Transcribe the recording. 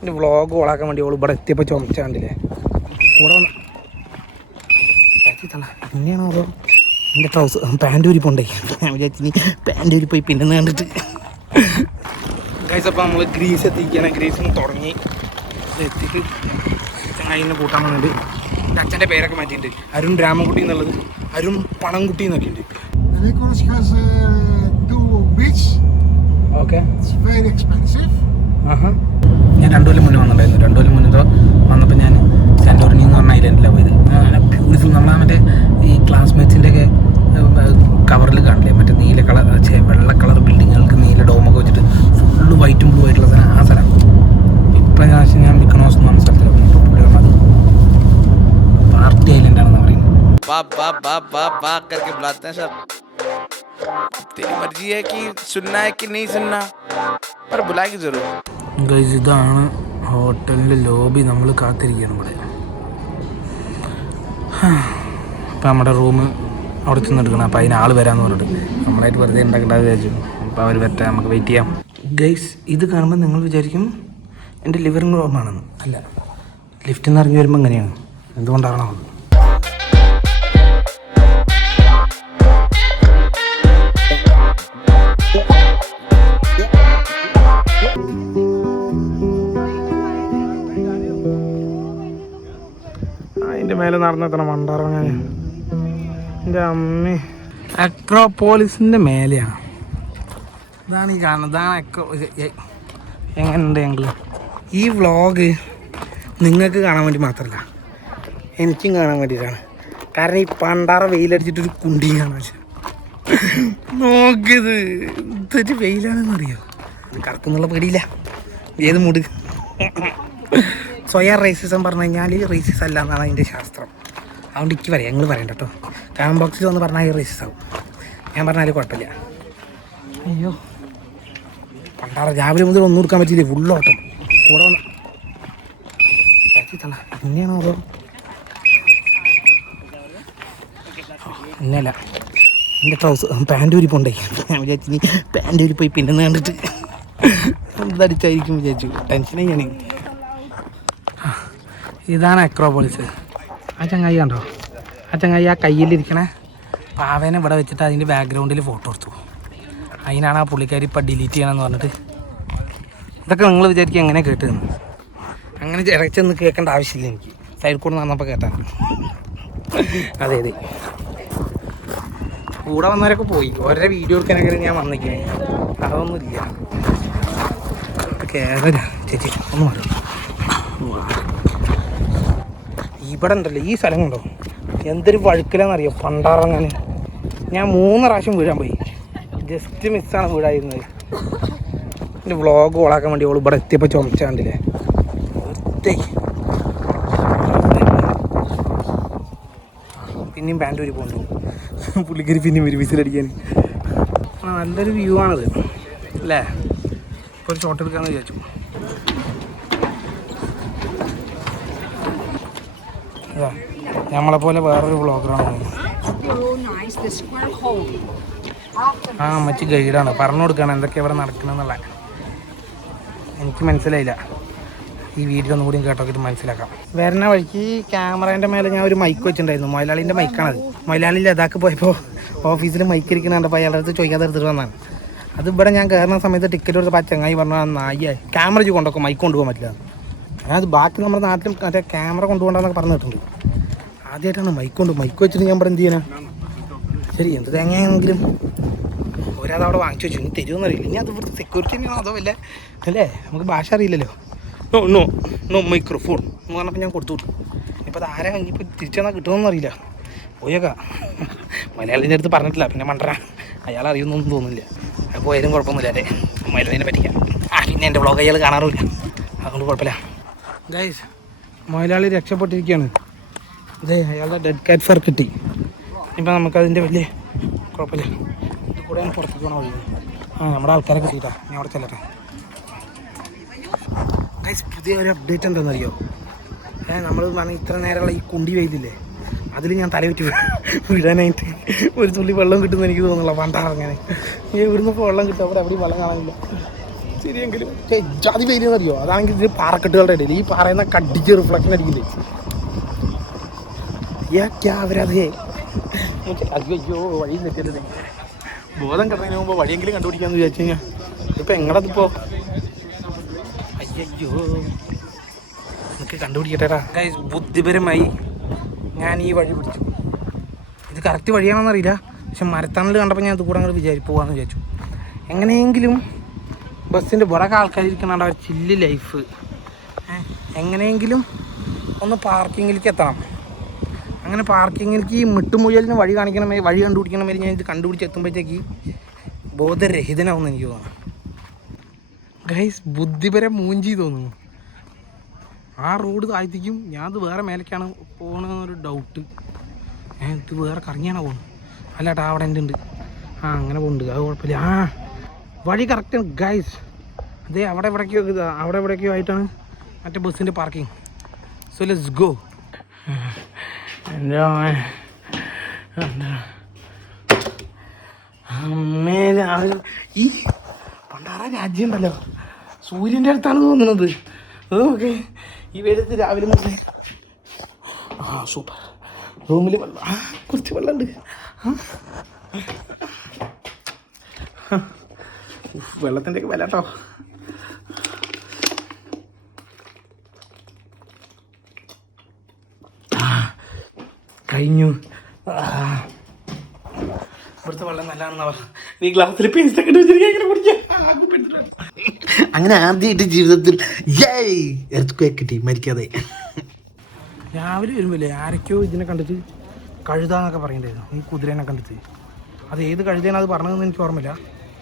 എൻ്റെ വ്ളോഗ് ഓളാക്കാൻ വേണ്ടി ഓൾ ഇവിടെ എത്തിയപ്പോൾ ചുമച്ചാണ്ടില്ലേ കൂടെ വന്ന് പിന്നെയാണോ അതോ എൻ്റെ ട്രൗസർ പാൻറ് ഊരിപ്പോണ്ടേ ഞാൻ വിചാരിച്ചു പാൻറ് ഊരിപ്പോയി പിന്നെ കണ്ടിട്ട് ഗൈസ്. അപ്പോൾ നമ്മൾ ഗ്രീസ് എത്തിക്കുകയാണ്. ഗ്രീസിന് തുടങ്ങി എത്തിയിട്ട് ചങ്ങായിനെ കൂട്ടാൻ വന്നിട്ട് എൻ്റെ അച്ഛൻ്റെ പേരൊക്കെ മാറ്റിയിട്ടുണ്ട്. അരുൺ രാമൻകുട്ടി എന്നുള്ളത് അരുൺ പണംകുട്ടി എന്നൊക്കെ ഉണ്ട്. ഓക്കെ ഞാൻ 2 കൊല്ലം മുന്നേ വന്നിട്ടുണ്ടായിരുന്നു. 2 കൊല്ലം മുന്നേ വന്നപ്പോൾ ഞാൻ സാന്റോറിനി എന്ന് പറഞ്ഞ ഐലൻഡിലാണ് പോയത്. നല്ല ബ്യൂട്ടിഫുൾ. നമ്മളാ മറ്റേ ഈ ക്ലാസ്മേറ്റ്സിൻ്റെ ഒക്കെ കവറിൽ കാണില്ലേ മറ്റേ നീല കളർ വെള്ള കളർ ബിൽഡിങ്ങുകൾക്ക് നീല ഡോമൊക്കെ വെച്ചിട്ട് ഫുള്ള് വൈറ്റും ബ്ലൂ ആയിട്ടുള്ള സ്ഥലം. ആ സ്ഥലം ഇപ്രാവശ്യം ഞാൻ മിക്കണോസ് എന്ന് പറഞ്ഞ സ്ഥലത്തിലാണ്. ഇപ്പോൾ പുള്ളി പറഞ്ഞത് പാർട്ടി ഐലൻഡാണെന്ന് പറയുന്നത്. तेरी मर्जी है कि सुनना है कि नहीं सुनना पर बुलाएगी जरूर. ഗൈസ് ഇതാണ് ഹോട്ടലിൻ്റെ ലോബി. നമ്മൾ കാത്തിരിക്കുകയാണ് ഇവിടെ. അപ്പം നമ്മുടെ റൂം അവിടെ ചെന്ന് എടുക്കണം. അപ്പോൾ അതിന് ആൾ വരാമെന്ന് പറഞ്ഞിട്ട് നമ്മളായിട്ട് വെറുതെ ഉണ്ടാക്കേണ്ടത് വിചാരിച്ചു. അപ്പോൾ അവർ വരട്ടെ, നമുക്ക് വെയിറ്റ് ചെയ്യാം. ഗൈസ് ഇത് കാണുമ്പോൾ നിങ്ങൾ വിചാരിക്കും എൻ്റെ ലിവിംഗ് റൂമാണെന്ന്. അല്ല, ലിഫ്റ്റിൽ നിന്ന് ഇറങ്ങി വരുമ്പോൾ എങ്ങനെയാണ്, എന്തുകൊണ്ടാണോ അത്. അതിൻ്റെ മേലെ നടന്നെത്തണം മണ്ടാറങ്ങാൻ. എൻ്റെ അമ്മ അക്രോപോളിസിൻ്റെ മേലെയാണ്. ഇതാണ് ഈ കാണുന്നത്. ഇതാണ് എങ്ങനെയുണ്ട് ഞങ്ങൾ ഈ വ്ളോഗ് നിങ്ങൾക്ക് കാണാൻ വേണ്ടി മാത്രമല്ല, എനിക്കും കാണാൻ വേണ്ടിയിട്ടാണ്. കാരണം ഈ പണ്ടാറ വെയിലടിച്ചിട്ടൊരു കുണ്ടി കാണാൻ നോക്കിയത് ഇതൊരു വെയിലാണെന്ന് അറിയോ. കറക്കുന്നുള്ള പേടിയില്ല. ഏത് മൂട് സ്വയം റേസിസം പറഞ്ഞു കഴിഞ്ഞാൽ റേസിസ് അല്ല എന്നാണ് അതിൻ്റെ ശാസ്ത്രം. അതുകൊണ്ട് എനിക്ക് പറയാം, ഞങ്ങൾ പറയണ്ട കേട്ടോ. കമന്റ് ബോക്സിൽ വന്ന് പറഞ്ഞാൽ ഈ റേസിസ് ആവും. ഞാൻ പറഞ്ഞാൽ കുഴപ്പമില്ല. അയ്യോ പണ്ടാറ രാവിലെ മുതൽ ഒന്നും എടുക്കാൻ പറ്റിയില്ലേ, ഫുള്ളോട്ടം. കൂടെ വന്ന് പിന്നെയാണോ അതോ ഇന്നല്ല എൻ്റെ ട്രൗസർ പാൻറ് ഊരിപ്പോണ്ടേ ഞാൻ വിചാരിച്ചു പാൻറ് ഊരിപ്പോയി പിന്നെ കണ്ടിട്ട് എന്തടിച്ചായിരിക്കും വിചാരിച്ചു. ടെൻഷനായി ഞാൻ. ഇതാണ് അക്രോപോളിസ്. ആ ചങ്ങായി കണ്ടോ, ആ ചങ്ങായി ആ കയ്യിലിരിക്കണേ പാവേനെ ഇവിടെ വെച്ചിട്ട് അതിൻ്റെ ബാക്ക്ഗ്രൗണ്ടിൽ ഫോട്ടോ എടുത്തു. അതിനാണ് ആ പുള്ളിക്കാരി ഇപ്പം ഡിലീറ്റ് ചെയ്യണമെന്ന് പറഞ്ഞിട്ട്. ഇതൊക്കെ നിങ്ങൾ വിചാരിക്കും എങ്ങനെ കേട്ടതെന്ന്. അങ്ങനെ ഇറച്ചൊന്നും കേൾക്കേണ്ട ആവശ്യമില്ല എനിക്ക്. സൈഡിൽ കൂടെ നടന്നപ്പോൾ കേട്ടാണ്. അതെ അതെ, കൂടെ വന്നവരൊക്കെ പോയി. ഓരോ വീഡിയോ എടുക്കാനൊക്കെ ഞാൻ വന്നിരിക്കുന്നത്. അതൊന്നുമില്ല. കേരള ചേച്ചി ഒന്ന് മാറും. ഇവിടെ ഉണ്ടല്ലോ ഈ സ്ഥലം കണ്ടോ, എന്തൊരു വഴുക്കലാന്നറിയോ പണ്ടാറങ്ങനെ. ഞാൻ 3 പ്രാവശ്യം വീഴാൻ പോയി. ജസ്റ്റ് മിസ്സാണ് വീഴായിരുന്നത്. എൻ്റെ വ്ളോഗ് ഓളാക്കാൻ വേണ്ടി ഓൾ ഇവിടെ എത്തിയപ്പോൾ ചുമച്ചാണ്ടില്ലേ വെറുതെ. പിന്നെയും പാൻറ് ഊരി പോകുന്നു പുള്ളിക്കാരി. പിന്നെയും ഒരു വിസിലടിക്കാൻ. നല്ലൊരു വ്യൂ ആണത് അല്ലേ. ഇപ്പോൾ ഒരു ഷോട്ട് എടുക്കാമെന്ന് വിചാരിച്ചു. നമ്മളെപ്പോലെ വേറൊരു വ്ളോഗറാണ്. ആ അമ്മച്ചി ഗൈഡാണ്, പറഞ്ഞു കൊടുക്കുകയാണ് എന്തൊക്കെയാണ് ഇവിടെ നടക്കണമെന്നുള്ള. എനിക്ക് മനസ്സിലായില്ല. ഈ വീഡിയോ ഒന്നും കൂടിയും കേട്ടോക്കിയിട്ട് മനസ്സിലാക്കാം. വരുന്ന വഴിക്ക് ക്യാമറേൻ്റെ മേലെ ഞാൻ ഒരു മൈക്ക് വെച്ചിട്ടുണ്ടായിരുന്നു. മൊയിലാളിൻ്റെ മൈക്കാണത്. മൊയിലാളി ലഡാക്ക് പോയപ്പോൾ ഓഫീസിൽ മൈക്ക് ഇരിക്കുന്ന കണ്ടപ്പോൾ അയാളുടെ അടുത്ത് ചോദിക്കാതെ എടുത്തിട്ട് വന്നതാണ്. അത് ഇവിടെ ഞാൻ കയറുന്ന സമയത്ത് ടിക്കറ്റ് കൊടുത്ത് ചങ്ങായി പറഞ്ഞു നായി ക്യാമറ കൊണ്ടൊക്കെ മൈക്ക് കൊണ്ടുപോകാൻ പറ്റില്ല. അത് ബാക്കി നമ്മുടെ നാട്ടിലും മറ്റേ ക്യാമറ കൊണ്ടുപോകണ്ടെന്നൊക്കെ പറഞ്ഞു കിട്ടുന്നുണ്ട്. ആദ്യമായിട്ടാണ് മൈക്ക് വെച്ചിട്ട് ഞാൻ ഇവിടെ എന്ത് ചെയ്യാനാ. ശരി എന്ത് തേങ്ങയാണെങ്കിലും ഒരാൾ അവിടെ വാങ്ങിച്ചു വെച്ചു. ഇനി തരുമെന്നറിയില്ല. ഇനി അത് ഇവിടുത്തെ സെക്യൂരിറ്റി തന്നെയാണോ അതോ വല്ല അല്ലേ, നമുക്ക് ഭാഷ അറിയില്ലല്ലോ. നോ മൈക്രോഫോൺ എന്ന് പറഞ്ഞപ്പോൾ ഞാൻ കൊടുത്തു വിട്ടു. ഇപ്പോൾ അത് ആരാ ഇനിയിപ്പോൾ തിരിച്ചെന്നാൽ കിട്ടുമെന്നൊന്നും അറിയില്ല. പോയേക്കാം. മലയാളിൻ്റെ അടുത്ത് പറഞ്ഞിട്ടില്ല, പിന്നെ മണ്ടറ അയാൾ അറിയുന്നൊന്നും തോന്നുന്നില്ല. അത് പോയാലും കുഴപ്പമൊന്നുമില്ല. അല്ലേ മലയാളിനെ പറ്റിക്കാം. പിന്നെ എൻ്റെ വ്ളോഗ് അയാൾ കാണാറുമില്ല, അതുകൊണ്ട് കുഴപ്പമില്ല. ഗൈസ് മലയാളി രക്ഷപ്പെട്ടിരിക്കുകയാണ്. അതെ അയാളുടെ ഡെഡ് കാറ്റ് ഫർ കിട്ടി. ഇപ്പം നമുക്കതിൻ്റെ വലിയ കുഴപ്പമില്ല. ഇത് കൂടെ പുറത്തേക്ക് പോകണം വഴി. നമ്മുടെ ആൾക്കാരെ കിട്ടിയിട്ടാ. ഞാൻ അവിടെ ചെല്ലട്ടെ. ഗൈസ് പുതിയ ഒരു അപ്ഡേറ്റ് എന്താണെന്നറിയോ. നമ്മൾ പറഞ്ഞ ഇത്ര നേരമുള്ള ഈ കുണ്ടി വെയ്തില്ലേ, അതിൽ ഞാൻ തലവിറ്റ് വിടാനായിട്ട് ഒരു തുള്ളി വെള്ളം കിട്ടുമെന്ന് എനിക്ക് തോന്നുന്നില്ല. പണ്ടാറങ്ങനെ ഇവിടുന്ന് ഇപ്പോൾ വെള്ളം കിട്ടും. അവിടെ എവിടെയും വെള്ളം കാണാനില്ല. ശരിയെങ്കിലും ജാതി പേരെന്ന് അറിയോ? അതാണെങ്കിൽ ഇത് പാറക്കെട്ടുകളുടെ ഇടയിൽ ഈ പാറയെന്ന കടിച്ച് റിഫ്ലക്ഷൻ അടിക്കില്ലേ? അവരതേ അയ്യോ വഴി തെറ്റരുത്. ബോധം കിടന്നതിന് മുമ്പ് വഴിയെങ്കിലും കണ്ടുപിടിക്കാന്ന് വിചാരിച്ചു കഴിഞ്ഞാൽ ഇതിപ്പോൾ എങ്ങടതിപ്പോൾ? അയ്യോ എനിക്ക് കണ്ടുപിടിക്കട്ടെടാ. ബുദ്ധിപരമായി ഞാൻ ഈ വഴി പിടിച്ചു. ഇത് കറക്റ്റ് വഴിയാണെന്നറിയില്ല, പക്ഷെ മരത്തണൽ കണ്ടപ്പോൾ ഞാൻ ഇത് കൂടെ അങ്ങോട്ട് പോകാമെന്ന് വിചാരിച്ചു. എങ്ങനെയെങ്കിലും ബസ്സിൻ്റെ പുറകെ ആൾക്കാരിരിക്കണ ഒരു ചില്ല് ലൈഫ്, എങ്ങനെയെങ്കിലും ഒന്ന് പാർക്കിങ്ങിലേക്ക് എത്തണം. അങ്ങനെ പാർക്കിങ്ങിലേക്ക് ഈ മിട്ടുമുയലിന് വഴി കാണിക്കണമേ, വഴി കണ്ടുപിടിക്കണമേ. ഞാൻ ഇത് കണ്ടുപിടിച്ചെത്തുമ്പോഴത്തേക്ക് ബോധരഹിതനാവുമെന്ന് എനിക്ക് തോന്നുന്നു. ഗൈസ് ബുദ്ധിപരം മൂഞ്ചി തോന്നുന്നു. ആ റോഡ് താഴ്ത്തിക്കും, ഞാൻ ഇത് വേറെ മേലേക്കാണ് പോകണമെന്നൊരു ഡൗട്ട്. ഇത് വേറെ കറങ്ങിയാണോ പോകുന്നത്? അല്ല കേട്ടോ, അവിടെ എൻ്റെ ഉണ്ട്. അങ്ങനെ പോകുന്നുണ്ട്, അത് കുഴപ്പമില്ല. വഴി കറക്റ്റാണ് ഗൈസ്. അതെ അവിടെ എവിടേക്കോ ആയിട്ടാണ് മറ്റേ ബസ്സിൻ്റെ പാർക്കിംഗ്. So let's go. അമ്മേ ഈ പണ്ടാറ രാജ്യം ഉണ്ടല്ലോ, സൂര്യൻ്റെ അടുത്താണ് തോന്നുന്നത്. അത് നോക്കേ, ഈ വെളുത്ത് രാവിലെ മുതലേ. സൂപ്പർ. റൂമിൽ വെള്ളം, കുറച്ച് വെള്ളമുണ്ട്. വെള്ളത്തിൻ്റെ ഒക്കെ വില കേട്ടോ. കഴിഞ്ഞു. ഇവിടുത്തെ വെള്ളം നല്ലതാണെന്നാ പറഞ്ഞ. നീ ഗ്ലാസ്സിൽ പേസ്റ്റ് ഒക്കെ ഇട്ട് കുടിക്കാം. അങ്ങനെ ആദ്യമായിട്ട് ജീവിതത്തിൽ കിട്ടി മരിക്കാതെ. രാവിലെ വരുമ്പോഴേ ആരൊക്കെയോ ഇതിനെ കണ്ടിട്ട് കഴുതാന്നൊക്കെ പറയണ്ടായിരുന്നു, ഈ കുതിരേനെ കണ്ടിട്ട്. അത് ഏത് കഴുതേനാണ് അത് പറഞ്ഞതെന്ന് എനിക്ക് ഓർമ്മയില്ല.